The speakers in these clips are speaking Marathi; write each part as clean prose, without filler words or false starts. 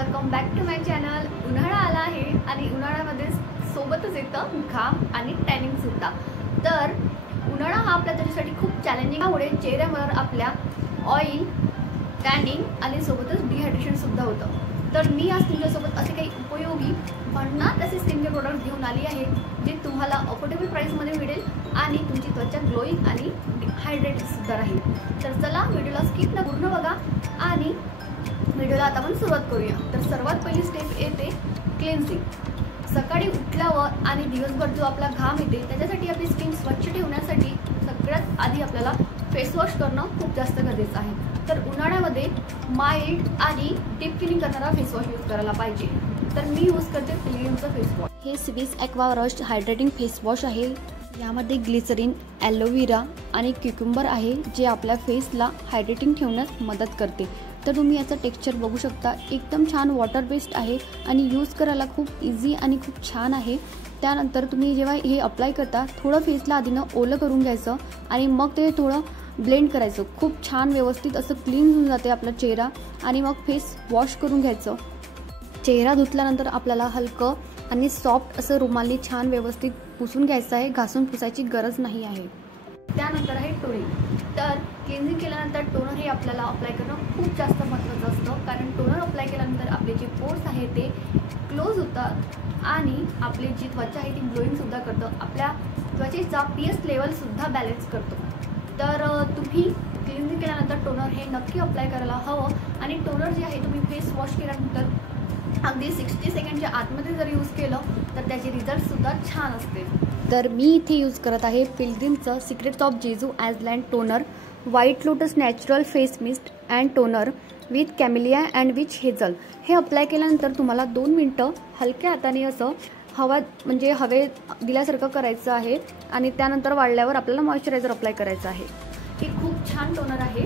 Welcome back to my channel. उन्हाळा आला आहे आणि उन्हाळ्यामध्ये सोबतच येतं घाम आणि टॅनिंग सुद्धा। तर उन्हाळा हा आपल्या त्वचेसाठी खूप चॅलेंजिंग आहे। चेहऱ्यावर आपल्या ऑइल, टॅनिंग आणि सोबतच डिहायड्रेशन सुद्धा होतं। तर मी आज तुमच्यासोबत असे काही उपयोगी भन्नाट असे स्किन केअर प्रोडक्ट घेऊन आली आहे जे तुम्हाला अफोर्डेबल प्राइसमध्ये मिळेल आणि तुमची त्वचा ग्लोईंग आणि हायड्रेटेड सुद्धा राहील। तर चला व्हिडिओला स्किप न पूर्ण बघा आणि व्हिडिओला आता आपण सुरुवात करूया। तर सर्वात पहिली स्टेप येते क्लेन्झिंग। सकाळी उठल्यावर आणि दिवसभर जो आपला घाम येते त्याच्यासाठी आपली स्किन स्वच्छ ठेवण्यासाठी सगळ्यात आधी आपल्याला फेस वॉश करणं खूप जास्त गरजेचं आहे। तर उन्हाळ्यामध्ये माइल्ड आणि डीप क्लीनिंग करणारा फेस वॉश यूज करायला पाहिजे। तर मी यूज करते पिलग्रिमचं फेस वॉश। हे Swiss aqua rush hydrating face wash आहे। यामध्ये ग्लिसरीन, ॲलोवेरा आणि क्युकुंबर आहे जे आपल्या फेसला हायड्रेटिंग ठेवण्यास मदत करते। तर तुम्ही याचं टेक्स्चर बघू शकता, एकदम छान वॉटर बेस्ड आहे आणि यूज करायला खूप इझी आणि खूप छान आहे। त्यानंतर तुम्ही जेव्हा हे अप्लाय करता थोडं फेसला आधीनं ओलं करून घ्यायचं आणि मग ते थोडं ब्लेंड करायचं। खूप छान व्यवस्थित असं क्लीन होऊन जाते आपला चेहरा आणि मग फेस वॉश करून घ्यायचं। चेहरा धुतल्यानंतर आपल्याला हलकं आणि सॉफ्ट असं रुमाली छान व्यवस्थित पुसून घ्यायचं आहे, घासून पुसायची गरज नाही आहे। त्यानंतर आहे टोनिंग। तर क्लिन्झिंग केल्यानंतर टोनर हे आपल्याला अप्लाय करणं खूप जास्त महत्त्वाचं असतं, कारण टोनर अप्लाय केल्यानंतर आपले जे पोर्स आहे ते क्लोज होतात आणि आपली जी त्वचा आहे ती ग्लोईंग सुद्धा करतं। आपल्या त्वचेचा पीएच लेवल सुद्धा बॅलन्स करतो। तर तुम्ही क्लिन्झिंग केल्यानंतर टोनर हे नक्की अप्लाय करायला हवं आणि टोनर जे आहे तुम्ही फेस वॉश केल्यानंतर अगदी 60 सेकंडच्या आतमध्ये जर यूज केलं तर त्याचे रिझल्ट सुद्धा छान असते। तर मी इथे यूज करत आहे पिलग्रिमचं सिक्रेट्स ऑफ जेजू island toner, white lotus natural face mist and toner with camellia and which Hazel. हे अप्लाय केल्यानंतर तुम्हाला 2 मिनटं हलक्या हाताने असं हवे दिल्यासारखं करायचं आहे आणि त्यानंतर वाढल्यावर आपल्याला मॉइश्चरायझर अप्लाय करायचं आहे। हे खूप छान टोनर आहे,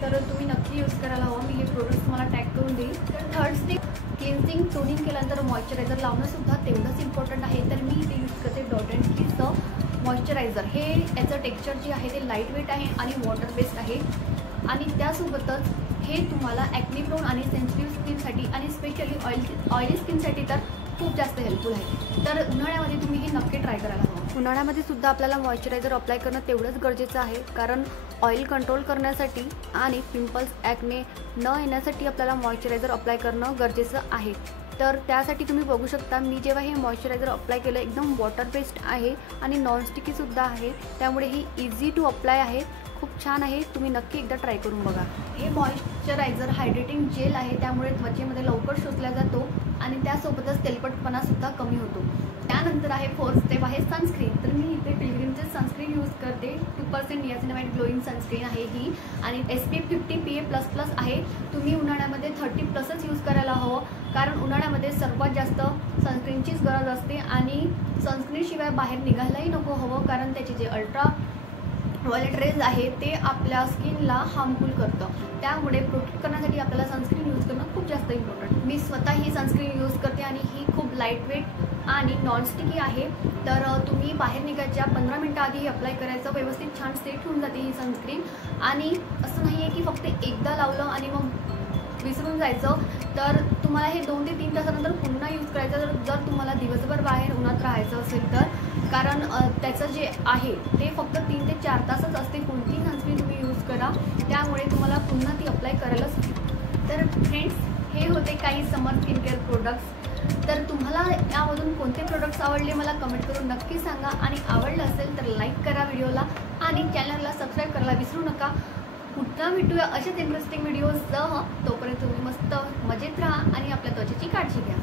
तर तुम्ही नक्की यूज करायला हवं। मी हे प्रोडक्ट तुम्हाला टॅग करून देईल। तर थर्ड स्टेप क्लिन्झिंग, टोनिंग केल्यानंतर मॉइश्चरायझर लावणं सुद्धा तेवढंच इम्पॉर्टंट आहे। तर मी इथे यूज करते डॉट अँड कीचं मॉइश्चरायझर। हे याचं टेक्स्चर जे आहे ते लाईट वेट आहे आणि वॉटर बेस्ड आहे आणि त्यासोबतच हे तुम्हाला ॲक्ने प्रोन आणि सेन्सिटिव्ह स्किनसाठी आणि स्पेशली ऑइली स्किनसाठी तर खूप जास्त हेल्पफुल आहे। तर उन्हाळ्यामध्ये तुम्ही हे नक्की ट्राय करायला हवं। उन्हाळ्यामध्ये सुद्धा आपल्याला मॉइश्चरायझर अप्लाय करणं तेवढंच गरजेचं आहे, कारण ऑइल कंट्रोल करण्यासाठी आणि पिंपल्स, ॲक्ने न येण्यासाठी आपल्याला मॉइश्चरायझर अप्लाय करणं गरजेचं आहे। तर त्यासाठी तुम्ही बघू शकता, मी जेव्हा हे मॉइश्चरायझर अप्लाय केलं एकदम वॉटर बेस्ड आहे आणि नॉनस्टिकीसुद्धा आहे, त्यामुळे ही इझी टू अप्लाय आहे, खूप छान आहे। तुम्ही नक्की एकदा ट्राय करून बघा। हे मॉइश्चरायझर हायड्रेटिंग जेल आहे, त्यामुळे त्वचेमध्ये लवकर शोषला जातो आणि त्यासोबतच तेलकटपणा सुद्धा कमी होतो। त्यानंतर आहे फोर्थ स्टेप आहे सनस्क्रीन। तर मी इथे पिलग्रिमचे सनस्क्रीन यूज करते। 2% नियासिनामाइड ग्लोईंग सनस्क्रीन आहे ही आणि SPF 50 PA++ आहे। तुम्ही उन्हाळ्यामध्ये 30+ यूज करायला हवं, कारण उन्हाळ्यामध्ये सर्वात जास्त सनस्क्रीनचीच गरज असते आणि सनस्क्रीनशिवाय बाहेर निघायलाही नको हवं, कारण त्याचे जे अल्ट्रा व्हायोलेट रेज आहे ते आपल्या स्किनला हार्मफुल करतं। त्यामुळे प्रोटेक्ट करण्यासाठी आपल्याला सनस्क्रीन यूज करणं खूप जास्त इम्पॉर्टंट। मी स्वतः ही सनस्क्रीन यूज करते आणि ही खूप लाईट वेट आणि नॉनस्टिकी आहे। तर तुम्ही बाहेर निघायच्या 15 मिनटं आधी हे अप्लाय करायचं, व्यवस्थित छान सेट होऊन जाते ही सनस्क्रीन। आणि असं नाही आहे की फक्त एकदा लावलं आणि मग विसरून जायचं, तर तुम्हाला हे 2 ते 3 तासानंतर पुन्हा यूज करायचं जर तुम्हाला दिवसभर बाहेर उन्हात राहायचं असेल तर, कारण त्याचं जे आहे ते फक्त 3 ते 4 तासच असते। कोणतीही सनस्क्रीन तुम्ही यूज करा, त्यामुळे तुम्हाला पुन्हा ती अप्लाय करायलाच हवी। तर फ्रेंड्स, हे होते काही समर स्किन केअर प्रोडक्ट्स। तर तुम्हाला यामधून कोणते प्रोडक्ट्स आवडले मला कमेंट करून नक्की सांगा आणि आवडलं असेल तर लाईक करा व्हिडिओला आणि चॅनलला सबस्क्राईब करायला विसरू नका। पुन्हा भेटूया अशाच इंटरेस्टिंग व्हिडिओससह। तोपर्यंत तुम्ही मस्त मजेत राहा आणि आपल्या त्वचेची काळजी घ्या।